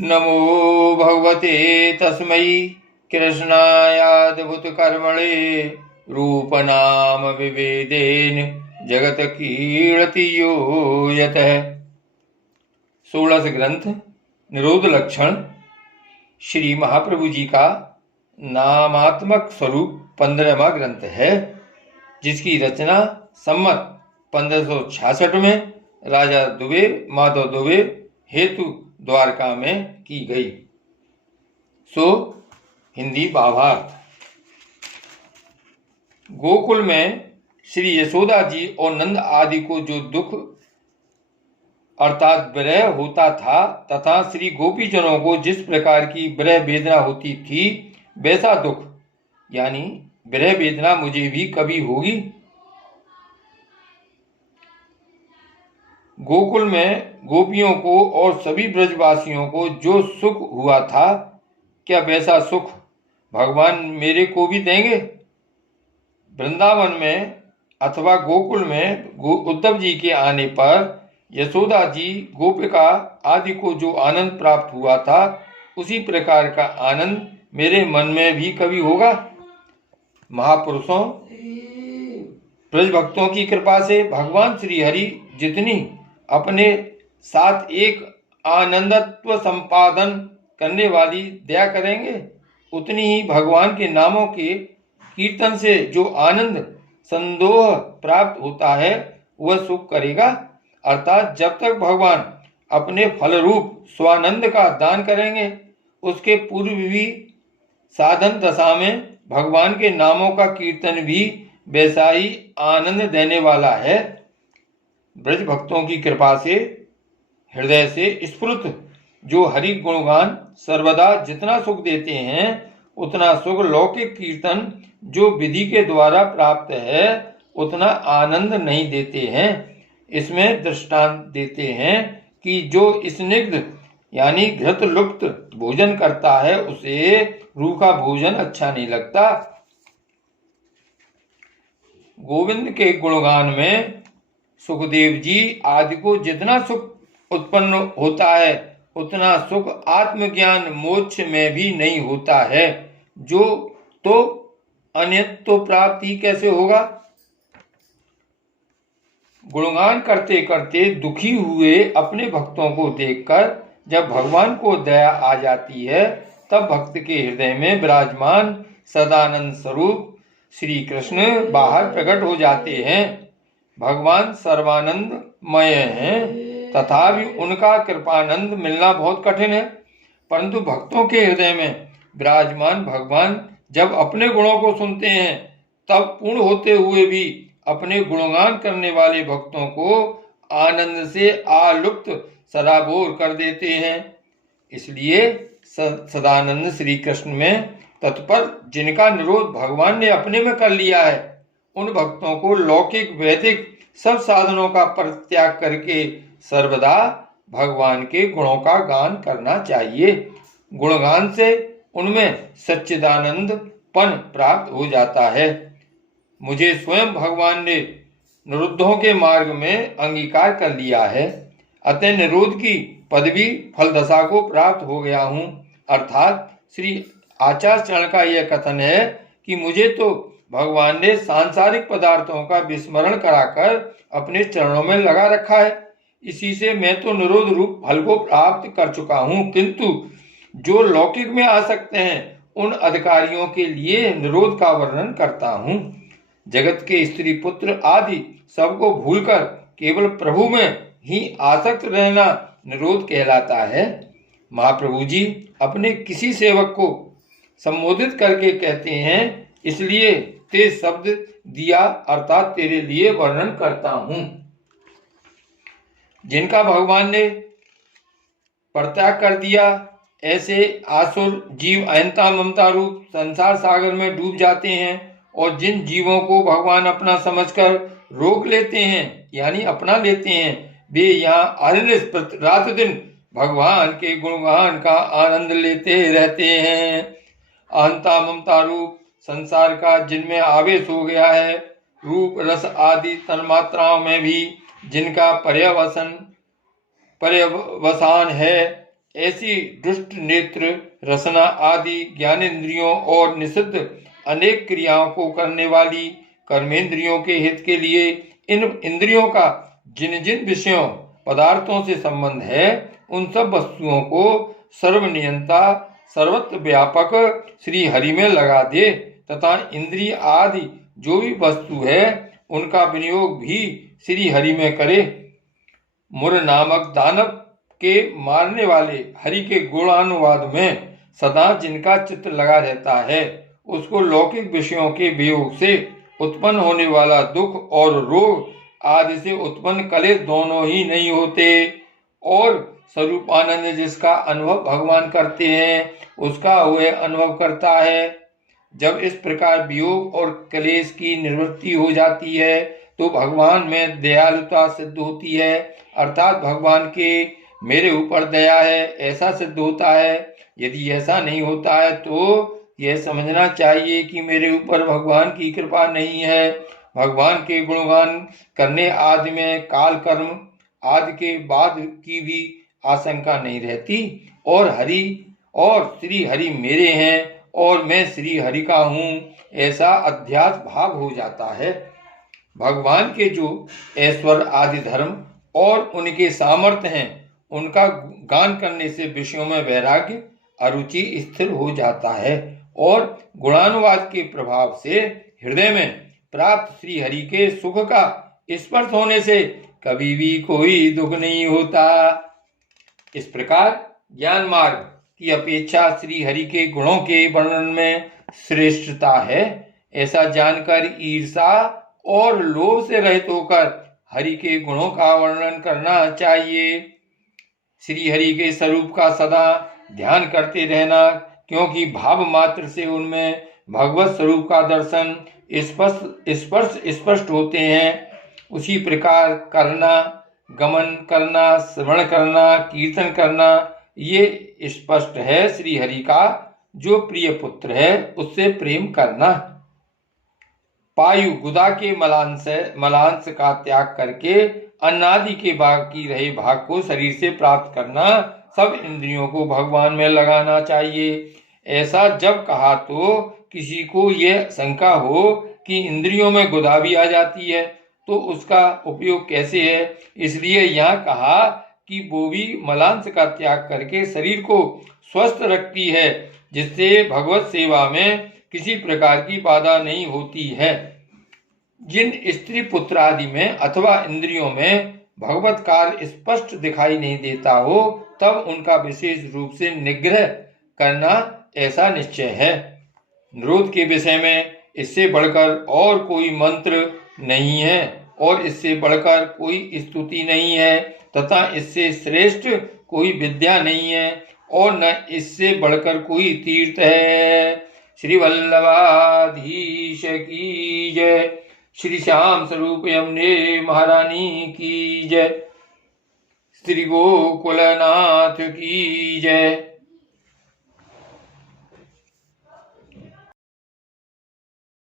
नमो भगवते तस्मै कृष्णायाद्भुतकर्मणे रूपनाम विभेदेन जगत कीर्ति यो यतः। 16 ग्रंथ निरोध लक्षण श्री महाप्रभु जी का नामात्मक स्वरूप 15वां ग्रंथ है, जिसकी रचना सम्मत 1566 में राजा दुबे माधव दुबे हेतु द्वारका में की गई। सो हिंदी भावार्थ। गोकुल में श्री यशोदा जी और नंद आदि को जो दुख अर्थात विरह होता था तथा श्री गोपीजनों को जिस प्रकार की विरह वेदना होती थी, वैसा दुख यानी विरह वेदना मुझे भी कभी होगी। गोकुल में गोपियों को और सभी ब्रजवासियों को जो सुख हुआ था, क्या वैसा सुख भगवान मेरे को भी देंगे? वृंदावन में अथवा गोकुल में उद्धव जी के आने पर यशोदा जी गोपिका आदि को जो आनंद प्राप्त हुआ था, उसी प्रकार का आनंद मेरे मन में भी कभी होगा। महापुरुषों, ब्रज भक्तों की कृपा से भगवान श्री हरि जितनी अपने साथ एक आनंदत्व संपादन करने वाली दया करेंगे, उतनी ही भगवान के नामों के कीर्तन से जो आनंद संदोह प्राप्त होता है, वह सुख करेगा। अर्थात जब तक भगवान अपने फल रूप स्वानंद का दान करेंगे, उसके पूर्व भी साधन दशा में भगवान के नामों का कीर्तन भी वैसा ही आनंद देने वाला है। ब्रज भक्तों की कृपा से हृदय से स्फुरित जो हरि गुणगान सर्वदा जितना सुख देते हैं, उतना सुख लौकिक कीर्तन जो विधि के द्वारा प्राप्त है उतना आनंद नहीं देते हैं। इसमें दृष्टांत देते हैं कि जो स्निग्ध यानी घृत लुप्त भोजन करता है, उसे रूखा भोजन अच्छा नहीं लगता। गोविंद के गुणगान में सुखदेव जी आदि को जितना सुख उत्पन्न होता है, उतना सुख आत्मज्ञान मोक्ष में भी नहीं होता है। जो तो अन्यत्व प्राप्ति कैसे होगा? गुणगान करते करते दुखी हुए अपने भक्तों को देखकर जब भगवान को दया आ जाती है, तब भक्त के हृदय में विराजमान सदानंद स्वरूप श्री कृष्ण बाहर प्रकट हो जाते हैं। भगवान सर्वानंदमय हैं, तथापि उनका कृपानंद मिलना बहुत कठिन है। परंतु भक्तों के हृदय में विराजमान भगवान जब अपने गुणों को सुनते हैं, तब पूर्ण होते हुए भी अपने गुणगान करने वाले भक्तों को आनंद से आलुप्त सराबोर कर देते हैं। इसलिए सदानंद श्री कृष्ण में तत्पर जिनका निरोध भगवान ने अपने में कर लिया है, उन भक्तों को लौकिक वैदिक सब साधनों का परित्याग करके सर्वदा भगवान के गुणों का गान करना चाहिए। गुणगान से उनमें सच्चिदानंदपन प्राप्त हो जाता है। मुझे स्वयं भगवान ने निरुद्धों के मार्ग में अंगीकार कर लिया है, अतः निरोध की पदवी फलदशा को प्राप्त हो गया हूँ। अर्थात श्री आचार्य चरण का यह कथन है कि मुझे तो भगवान ने सांसारिक पदार्थों का विस्मरण कराकर अपने चरणों में लगा रखा है। इसी से मैं तो निरोध रूप फल को प्राप्त कर चुका हूँ, किंतु जो लौकिक में आ सकते हैं, उन अधिकारियों के लिए निरोध का वर्णन करता हूँ। जगत के स्त्री पुत्र आदि सबको भूलकर केवल प्रभु में ही आसक्त रहना निरोध कहलाता है। महाप्रभु जी अपने किसी सेवक को संबोधित करके कहते हैं, इसलिए ते शब्द दिया, अर्थात तेरे लिए वर्णन करता हूं। जिनका भगवान ने परित्याग कर दिया, ऐसे आसुर जीव अहंता ममता रूप संसार सागर में डूब जाते हैं, और जिन जीवों को भगवान अपना समझकर रोक लेते हैं यानी अपना लेते हैं, वे यहाँ अनिर्निष्प्रत रात दिन भगवान के गुणगान का आनंद लेते रहते हैं। अहंता ममता रूप संसार का जिनमें आवेश हो गया है, रूप रस आदि तन्मात्राओं में भी जिनका पर्यवसान है, ऐसी दुष्ट नेत्र, रसना आदि ज्ञानेंद्रियों और निषिद्ध अनेक क्रियाओं को करने वाली कर्मेंद्रियों के हित के लिए इन इंद्रियों का जिन जिन विषयों पदार्थों से संबंध है, उन सब वस्तुओं को सर्वनियंता सर्वत्र व्यापक श्री हरि में लगा दे तथा इंद्रिय आदि जो भी वस्तु है उनका विनियोग भी श्री हरि में करे। मुर नामक दानव के मारने वाले हरि के गुणानुवाद में सदा जिनका चित्त लगा रहता है, उसको लौकिक विषयों के वियोग से उत्पन्न होने वाला दुख और रोग आदि से उत्पन्न कलेश दोनों ही नहीं होते। और स्वरूपानंद जिसका अनुभव भगवान करते हैं, उसका वह अनुभव करता है। जब इस प्रकार वियोग और कलेश की निवृत्ति हो जाती है तो भगवान में दयालुता सिद्ध होती है, अर्थात भगवान के मेरे ऊपर दया है ऐसा सिद्ध होता है। यदि ऐसा नहीं होता है तो यह समझना चाहिए कि मेरे ऊपर भगवान की कृपा नहीं है। भगवान के गुणगान करने आदि में काल कर्म आदि के बाद की भी आशंका नहीं रहती और श्री हरि मेरे हैं और मैं श्री हरि का हूँ, ऐसा अध्यास भाव हो जाता है। भगवान के जो ऐश्वर्य आदि धर्म और उनके सामर्थ्य हैं, उनका गान करने से विषयों में वैराग्य अरुचि स्थिर हो जाता है और गुणानुवाद के प्रभाव से हृदय में प्राप्त श्री हरि के सुख का स्पर्श होने से कभी भी कोई दुख नहीं होता। इस प्रकार ज्ञान मार्ग की अपेक्षा श्री हरि के गुणों के वर्णन में श्रेष्ठता है, ऐसा जानकर ईर्षा और लोभ से रहित होकर हरि के गुणों का वर्णन करना चाहिए। श्री हरि के स्वरूप का सदा ध्यान करते रहना, क्योंकि भाव मात्र से उनमें भगवत स्वरूप का दर्शन स्पष्ट होते हैं। उसी प्रकार करना, गमन करना, श्रवण करना, कीर्तन करना, ये स्पष्ट है श्री हरि का जो प्रिय पुत्र है उससे प्रेम करना। पायु गुदा के मलांश का त्याग करके अन्नादि के बाकी रहे भाग को शरीर से प्राप्त करना, सब इंद्रियों को भगवान में लगाना चाहिए। ऐसा जब कहा तो किसी को यह शंका हो कि इंद्रियों में गुदा भी आ जाती है तो उसका उपयोग कैसे है, इसलिए यहाँ कहा कि वो भी मलांश का त्याग करके शरीर को स्वस्थ रखती है, जिससे भगवत सेवा में किसी प्रकार की बाधा नहीं होती है। जिन स्त्री पुत्र आदि में अथवा इंद्रियों में भगवत कार्य स्पष्ट दिखाई नहीं देता हो, तब उनका विशेष रूप से निग्रह करना ऐसा निश्चय है। निरोध के विषय में इससे बढ़कर और कोई मंत्र नहीं है और इससे बढ़कर कोई स्तुति नहीं है तथा इससे श्रेष्ठ कोई विद्या नहीं है और न इससे बढ़कर कोई तीर्थ है। श्री वल्लभाधीश की जय। श्री श्याम स्वरूप यमुने महारानी की जय। श्री गोकुलनाथ की जय।